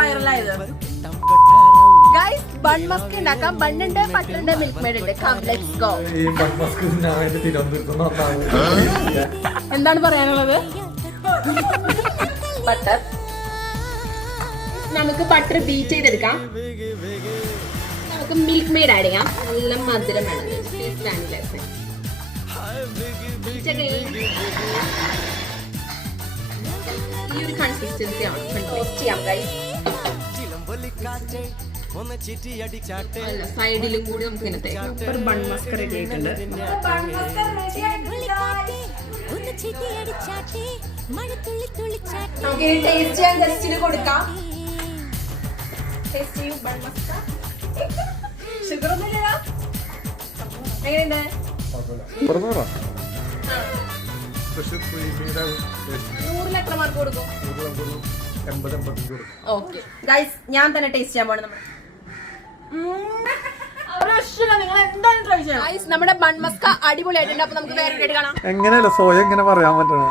വൈറലായത്. Guys bun maska ഉണ്ടാക്കാം. ബണ്ണുണ്ട്, ബട്ടറുണ്ട്, മിൽക്ക് മെയ്ഡ് ഉണ്ട്. Come let's go. എന്താണ് പറയാനുള്ളത്? ബട്ടർ, നമുക്ക് ബട്ടർ ബീറ്റ് ചെയ്തെടുക്കാം. നമുക്ക് മിൽക്ക് മെയ്ഡ് ആഡ് ചെയ്യാം. നല്ല മധുരം വേണം. ഈ ഒരു കൺസിസ്റ്റൻസി ആണ് ചെയ്യാം ഗൈസ്. അല്ല, സൈഡിലും കൂടി നമുക്ക് ഇങ്ങനത്തെ ഒരു ബൺ മസ്ക് റെഡി ആയിട്ടുണ്ട്. നമുക്ക് ടേസ്റ്റ് ചെയ്യാൻ ഗസ്റ്റിന് കൊടുക്കാം. ടേസ്റ്റ് ചെയ്യും ബൺ മസ്ക. ഷുഗർ ഒന്നും ഇല്ല. എങ്ങനെയുണ്ട്? 100-ൽ എത്ര മാർക്ക് കൊടുക്കും? 80-85. ഓക്കെ ഗൈസ്, ഞാൻ തന്നെ ടേസ്റ്റ് ചെയ്യാൻ പോണത്. നമ്മുടെ ബൺ മസ്ക അടിപൊളിയായിട്ടുണ്ട്. അപ്പൊ നമുക്ക് വേറെ കാണാം. എങ്ങനെയല്ല സോയ എങ്ങനെ പറയാൻ പറ്റണ?